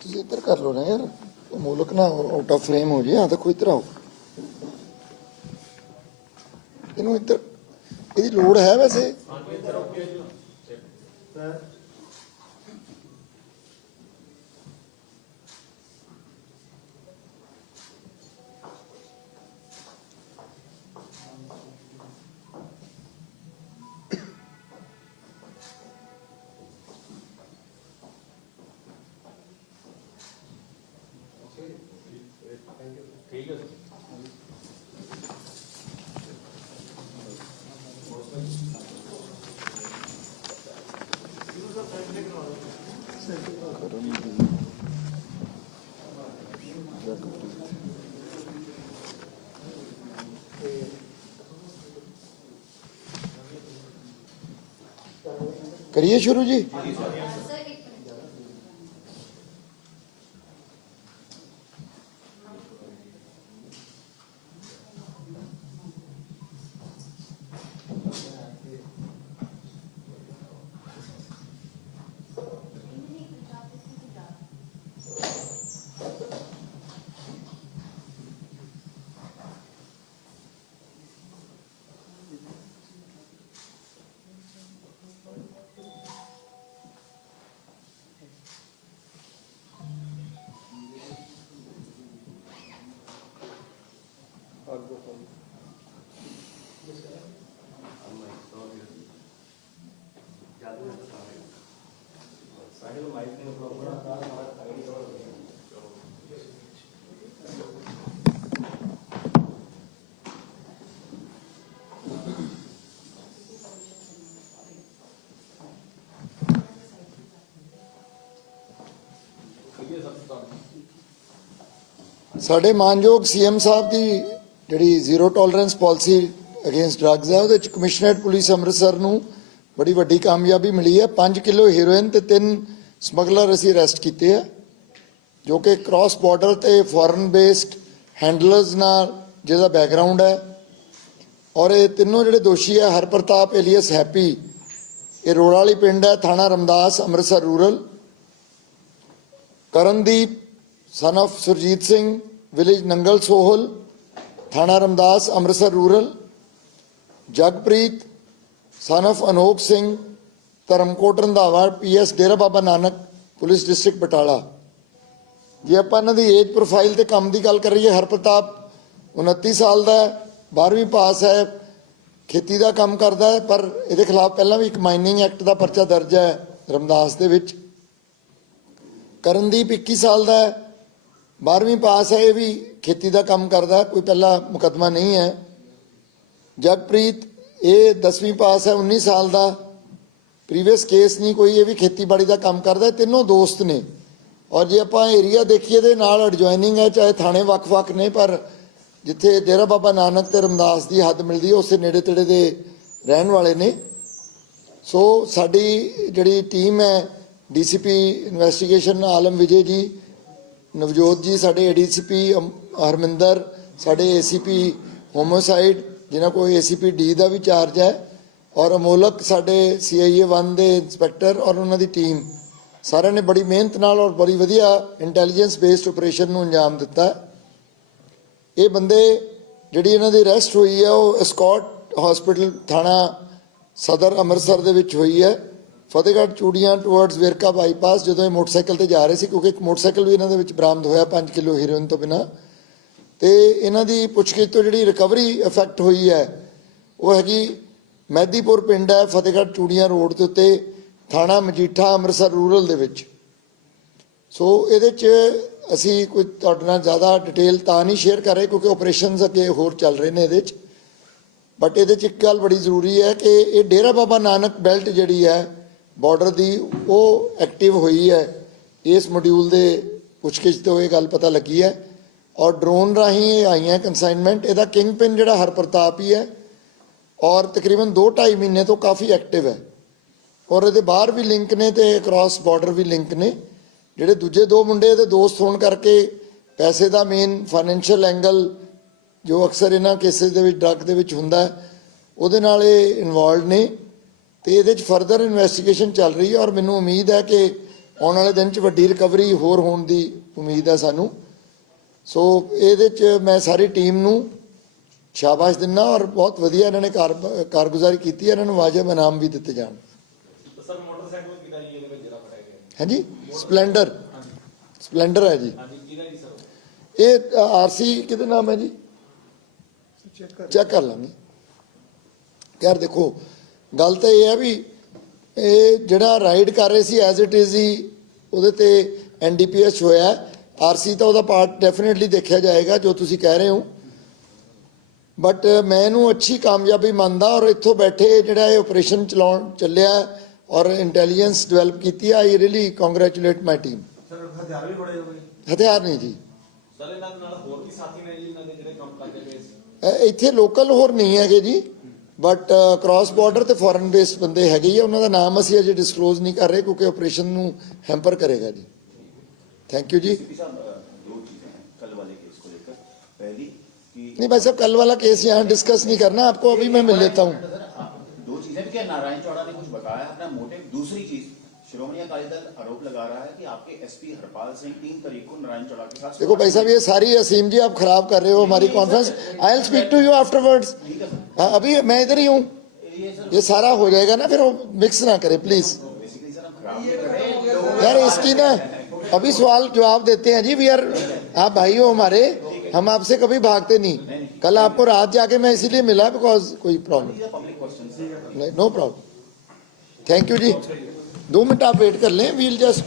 ਤੁਸੀਂ ਇੱਧਰ ਕਰ ਲਓ ਨਾ ਯਾਰ, ਉਹ ਮੁਲਕ ਨਾ ਆਊਟ ਆਫ ਫਰੇਮ ਹੋ ਜੇ ਆ ਦੇਖੋ ਇੱਧਰ ਆਓ। ਇਹਨੂੰ ਇੱਧਰ, ਇਹਦੀ ਲੋੜ ਹੈ ਵੈਸੇ? ਕਰੀਏ ਸ਼ੁਰੂ ਜੀ Дякую. Корея ਸਾਡੇ ਮਾਨਯੋਗ ਸੀਐਮ ਸਾਹਿਬ ਦੀ ਜਿਹੜੀ zero tolerance policy against drugs ਹੈ, ਉਹਦੇ ਵਿੱਚ ਕਮਿਸ਼ਨਰੇਟ ਪੁਲਿਸ ਅੰਮ੍ਰਿਤਸਰ ਨੂੰ ਬੜੀ ਵੱਡੀ ਕਾਮਯਾਬੀ ਮਿਲੀ ਹੈ। 5 ਕਿਲੋ ਹੀਰੋਇਨ ਤੇ ਤਿੰਨ ਸਮਗਲਰ ਅਸੀਂ ਅਰੈਸਟ ਕੀਤੇ ਆ, ਜੋ ਕਿ ਕ੍ਰਾਸ ਬਾਰਡਰ ਤੇ ਫੋਰਨ ਬੇਸਡ ਹੈਂਡਲਰਸ ਨਾਲ ਜਿਹਦਾ ਬੈਕਗ੍ਰਾਉਂਡ ਹੈ। ਔਰ ਇਹ ਤਿੰਨੋਂ ਜਿਹੜੇ ਦੋਸ਼ੀ ਹੈ ਹਰਪ੍ਰਤਾਪ ਏਲੀਅਸ ਹੈਪੀ, ਇਹ ਰੋੜਾ ਵਾਲੀ ਪਿੰਡ ਹੈ, ਥਾਣਾ Ramdas, Amritsar rural. Karandeep son of Surjit Singh village Nangal Sohal, ਥਾਣਾ Ramdas, Amritsar rural. Jagpreet son of Anokh Singh Dharamkot Randhawa PS Dera Baba Nanak, police district Batala. ਜੇ ਆਪਾਂ ਇਹਨਾਂ ਦੀ ਏਜ ਪ੍ਰੋਫਾਈਲ ਤੇ ਕੰਮ ਦੀ ਗੱਲ ਕਰੀਏ ਹਰਪ੍ਰਤਾਪ 29 ਸਾਲ ਦਾ ਹੈ 12ਵੀਂ ਪਾਸ ਹੈ, ਖੇਤੀ ਦਾ ਕੰਮ ਕਰਦਾ ਹੈ, ਪਰ ਇਹਦੇ ਖਿਲਾਫ ਪਹਿਲਾਂ ਵੀ ਇੱਕ ਮਾਈਨਿੰਗ ਐਕਟ ਦਾ ਪਰਚਾ ਦਰਜ ਹੈ ਰਮਦਾਸ ਦੇ ਵਿੱਚ। ਕਰਨਦੀਪ 21 ਸਾਲ ਦਾ ਹੈ 12ਵੀਂ ਪਾਸ ਹੈ, ਇਹ ਵੀ ਖੇਤੀ ਦਾ ਕੰਮ ਕਰਦਾ ਕੋਈ ਪਹਿਲਾ ਮੁਕੱਦਮਾ ਨਹੀਂ ਹੈ। ਜਗਪ੍ਰੀਤ ਇਹ 10ਵੀਂ ਪਾਸ ਹੈ 19 ਸਾਲ ਦਾ। ਪ੍ਰੀਵੀਅਸ ਕੇਸ ਨਹੀਂ, ਕੋਈ ਇਹ ਵੀ ਖੇਤੀਬਾੜੀ ਦਾ ਕੰਮ ਕਰਦਾ ਤਿੰਨੋਂ ਦੋਸਤ ਨੇ। ਔਰ ਜੇ ਆਪਾਂ ਏਰੀਆ ਦੇਖੀਏ ਦੇ ਨਾਲ ਐਡਜੋਇਨਿੰਗ ਹੈ, ਚਾਹੇ ਥਾਣੇ ਵੱਖ-ਵੱਖ ਨੇ, ਪਰ ਜਿੱਥੇ ਡੇਰਾ ਬਾਬਾ ਨਾਨਕ ਤੇ ਰਮਦਾਸ ਦੀ ਹੱਦ ਮਿਲਦੀ ਹੈ, ਉਸੇ ਨੇੜੇ ਤੇੜੇ ਦੇ ਰਹਿਣ ਵਾਲੇ ਨੇ। ਸੋ ਸਾਡੀ ਜਿਹੜੀ ਟੀਮ ਹੈ ਡੀਸੀਪੀ ਇਨਵੈਸਟੀਗੇਸ਼ਨ ਆਲਮ ਵਿਜੇ ਜੀ, ਨਵਜੋਤ ਜੀ, ਸਾਡੇ ਏਡੀਸੀਪੀ ਹਰਮਿੰਦਰ, ਸਾਡੇ ਏਸੀਪੀ ਹੋਮੋਸਾਈਡ ਜਿਨ੍ਹਾਂ ਕੋਲ ਏਸੀਪੀ ਡੀ ਦਾ ਵੀ ਚਾਰਜ ਹੈ ਔਰ ਅਮੋਲਕ ਸਾਡੇ ਸੀਆਈਏ 1 ਦੇ ਇੰਸਪੈਕਟਰ ਔਰ ਉਹਨਾਂ ਦੀ ਟੀਮ ਸਾਰਿਆਂ ਨੇ ਬੜੀ ਮਿਹਨਤ ਨਾਲ ਔਰ ਬੜੀ ਵਧੀਆ ਇੰਟੈਲੀਜੈਂਸ ਬੇਸਡ ਆਪਰੇਸ਼ਨ ਨੂੰ ਅੰਜਾਮ ਦਿੱਤਾ। ਇਹ ਬੰਦੇ ਜਿਹੜੀ ਇਹਨਾਂ ਦੀ ਅਰੈਸਟ ਹੋਈ ਹੈ, ਉਹ ਸਕਾਟ ਹਸਪੀਟਲ ਥਾਣਾ ਸਦਰ ਅੰਮ੍ਰਿਤਸਰ ਦੇ ਵਿੱਚ ਹੋਈ ਹੈ। ਫਤਿਹਗੜ੍ਹ ਚੂੜੀਆਂ ਟੁਵਰਡਸ ਵੇਰਕਾ ਬਾਈਪਾਸ ਜਦੋਂ ਇਹ ਮੋਟਰਸਾਈਕਲ ਤੇ ਜਾ ਰਹੇ ਸੀ, ਕਿਉਂਕਿ ਇੱਕ ਮੋਟਰਸਾਈਕਲ ਵੀ ਇਹਨਾਂ ਦੇ ਵਿੱਚ ਬਰਾਮਦ ਹੋਇਆ 5 ਕਿਲੋ ਹੀਰੋਇਨ ਤੋਂ ਬਿਨਾ। ਤੇ ਇਹਨਾਂ ਦੀ ਪੁੱਛਗਿੱਛ ਤੋਂ ਜਿਹੜੀ ਰਿਕਵਰੀ ਇਫੈਕਟ ਹੋਈ ਹੈ, ਉਹ ਹੈਗੀ ਮਹਿਦੀਪੁਰ ਪਿੰਡ ਹੈ, ਫਤਿਹਗੜ੍ਹ ਚੂੜੀਆਂ ਰੋਡ ਦੇ ਉੱਤੇ, ਥਾਣਾ ਮਜੀਠਾ, ਅੰਮ੍ਰਿਤਸਰ ਰੂਰਲ ਦੇ ਵਿੱਚ। ਸੋ ਇਹਦੇ 'ਚ ਅਸੀਂ ਕੋਈ ਤੁਹਾਡੇ ਨਾਲ ਜ਼ਿਆਦਾ ਡਿਟੇਲ ਤਾਂ ਨਹੀਂ ਸ਼ੇਅਰ ਕਰ ਰਹੇ, ਕਿਉਂਕਿ ਆਪਰੇਸ਼ਨਸ ਅੱਗੇ ਹੋਰ ਚੱਲ ਰਹੇ ਨੇ ਇਹਦੇ 'ਚ। ਬਟ ਇਹਦੇ 'ਚ ਇੱਕ ਗੱਲ ਬੜੀ ਜ਼ਰੂਰੀ ਹੈ ਕਿ ਇਹ ਡੇਰਾ ਬਾਬਾ ਨਾਨਕ ਬੈਲਟ ਜਿਹੜੀ ਹੈ ਬਾਰਡਰ ਦੀ, ਉਹ ਐਕਟਿਵ ਹੋਈ ਹੈ। ਇਸ ਮੋਡਿਊਲ ਦੇ ਪੁੱਛਗਿੱਛ ਤੋਂ ਇਹ ਗੱਲ ਪਤਾ ਲੱਗੀ ਹੈ। ਔਰ ਡਰੋਨ ਰਾਹੀਂ ਇਹ ਆਈਆਂ ਕਨਸਾਈਨਮੈਂਟ ਇਹਦਾ ਕਿੰਗ ਪਿਨ ਜਿਹੜਾ ਹਰਪ੍ਰਤਾਪ ਹੀ ਹੈ ਔਰ ਤਕਰੀਬਨ 2.5 ਮਹੀਨੇ ਤੋਂ ਕਾਫੀ ਐਕਟਿਵ ਹੈ। ਔਰ ਇਹਦੇ ਬਾਹਰ ਵੀ ਲਿੰਕ ਨੇ ਤੇ ਕ੍ਰਾਸ ਬਾਰਡਰ ਵੀ ਲਿੰਕ ਨੇ। ਜਿਹੜੇ ਦੂਜੇ ਦੋ ਮੁੰਡੇ ਇਹਦੇ ਦੋਸਤ ਹੋਣ ਕਰਕੇ ਪੈਸੇ ਦਾ ਮੇਨ ਫਾਈਨੈਂਸ਼ੀਅਲ ਐਂਗਲ ਜੋ ਅਕਸਰ ਇਹਨਾਂ ਕੇਸਿਸ ਦੇ ਵਿੱਚ ਡਰੱਗ ਦੇ ਵਿੱਚ ਹੁੰਦਾ ਉਹਦੇ ਨਾਲ ਇਹ ਇਨਵੋਲਡ ਨੇ। ਤੇ ਇਹਦੇ 'ਚ ਫਰਦਰ ਇਨਵੈਸਟੀਗੇਸ਼ਨ ਚੱਲ ਰਹੀ ਹੈ ਔਰ ਮੈਨੂੰ ਉਮੀਦ ਹੈ ਕਿ ਆਉਣ ਵਾਲੇ ਦਿਨ 'ਚ ਵੱਡੀ ਰਿਕਵਰੀ ਹੋਰ ਹੋਣ ਦੀ ਉਮੀਦ ਹੈ ਸਾਨੂੰ। ਸੋ ਇਹਦੇ 'ਚ ਮੈਂ ਸਾਰੀ ਟੀਮ ਨੂੰ ਸ਼ਾਬਾਸ਼ ਦਿੰਦਾ ਔਰ ਬਹੁਤ ਵਧੀਆ ਇਹਨਾਂ ਨੇ ਕਾਰ ਕਾਰਗੁਜ਼ਾਰੀ ਕੀਤੀ ਹੈ ਇਹਨਾਂ ਨੂੰ ਵਾਜਬ ਇਨਾਮ ਵੀ ਦਿੱਤੇ ਜਾਣ। ਸਰ ਮੋਟਰਸਾਈਕਲ ਕਿਹਦਾ ਜੀ ਇਹਦੇ ਵਿੱਚ ਜਿਹੜਾ ਫੜਿਆ ਗਿਆ? ਹਾਂਜੀ? ਸਪਲੈਂਡਰ ਸਪਲੈਂਡਰ ਹੈ ਜੀ। ਹਾਂਜੀ ਕਿਹਦਾ ਜੀ ਸਰ? ਇਹ ਆਰਸੀ ਕਿਹਦੇ ਨਾਮ ਹੈ ਜੀ? ਚੈੱਕ ਕਰ ਲਾਂਗੇ। ਯਾਰ ਦੇਖੋ ਗੱਲ ਤਾਂ ਇਹ ਹੈ ਵੀ ਇਹ ਜਿਹੜਾ ਰਾਈਡ ਕਰ ਰਹੇ ਸੀ ਐਜ਼ ਇਟ ਇਜ਼ ਹੀ ਉਹਦੇ ਤੇ ਐਨਡੀਪੀਐਸ ਹੋਇਆ। ਆਰਸੀ ਤਾਂ ਉਹਦਾ ਪਾਰਟ ਡੈਫੀਨਿਟਲੀ ਦੇਖਿਆ ਜਾਏਗਾ ਜੋ ਤੁਸੀਂ ਕਹਿ ਰਹੇ ਹੋ। ਬਟ ਮੈਂ ਇਹਨੂੰ ਅੱਛੀ ਕਾਮਯਾਬੀ ਮੰਨਦਾ ਔਰ ਇੱਥੋਂ ਬੈਠੇ ਜਿਹੜਾ ਇਹ ਆਪਰੇਸ਼ਨ ਚਲਾਉਣ ਚੱਲਿਆ ਔਰ ਇੰਟੈਲੀਜੈਂਸ ਡਿਵੈਲਪ ਕੀਤੀ I really congratulate my team sir ਹਥਿਆਰ ਵੀ ਫੜੇ ਹੋਏ। ਹਥਿਆਰ ਨਹੀਂ ਜੀ। ਸਰ ਇਹਨਾਂ ਨਾਲ ਹੋਰ ਵੀ ਸਾਥੀ ਨੇ ਜੀ ਇਹਨਾਂ ਦੇ ਜਿਹੜੇ ਕੰਮ ਕਰਦੇ ਪਏ ਸੀ? ਅ, ਇੱਥੇ ਲੋਕਲ ਹੋਰ ਨਹੀਂ ਹੈਗੇ ਜੀ। ਬਟ ਕ੍ਰਾਸ ਬਾਰਡਰ ਤੇ ਫੋਰਨ ਬੇਸਡ ਬੰਦੇ ਹੈਗੇ ਹੀ ਆ ਉਹਨਾਂ ਦਾ ਨਾਮ ਅਸੀਂ ਅਜੇ ਡਿਸਕਲੋਜ਼ ਨਹੀਂ ਕਰ ਰਹੇ ਕਿਉਂਕਿ ਆਪਰੇਸ਼ਨ ਨੂੰ ਹੈਂਪਰ ਕਰੇਗਾ ਜੀ। थैंक यू जी। नहीं भाई साहब कल वाला केस यहाँ डिस्कस नहीं करना आपको अभी मैं मिल लेता हूँ। दो चीज़ें भी क्या नारायण चौड़ा ने कुछ बताया अपना मोटिव दूसरी चीज़ श्रोमणी अकाली दल आरोप लगा रहा है कि आपके एसपी हरपाल सिंह तीन तारीख को नारायण चौड़ा के साथ देखो भाई साहब ये सारी असीम जी आप खराब कर रहे हो हमारी conference I'll speak to you afterwards अभी मैं इधर ही हूँ। ये सारा हो जाएगा ना फिर वो मिक्स ना करे प्लीज़ यार इसकी ना अभी सवाल जवाब देते हैं जी, वी आर, आप भाई हो हमारे, हम आपसे कभी भागते नहीं। कल आपको रात जाके मैं इसीलिए मिला बिकॉज़ कोई प्रॉब्लम नहीं। नो प्रॉब्लम थैंक यू जी। दो मिनट आप वेट कर लें वील जस्ट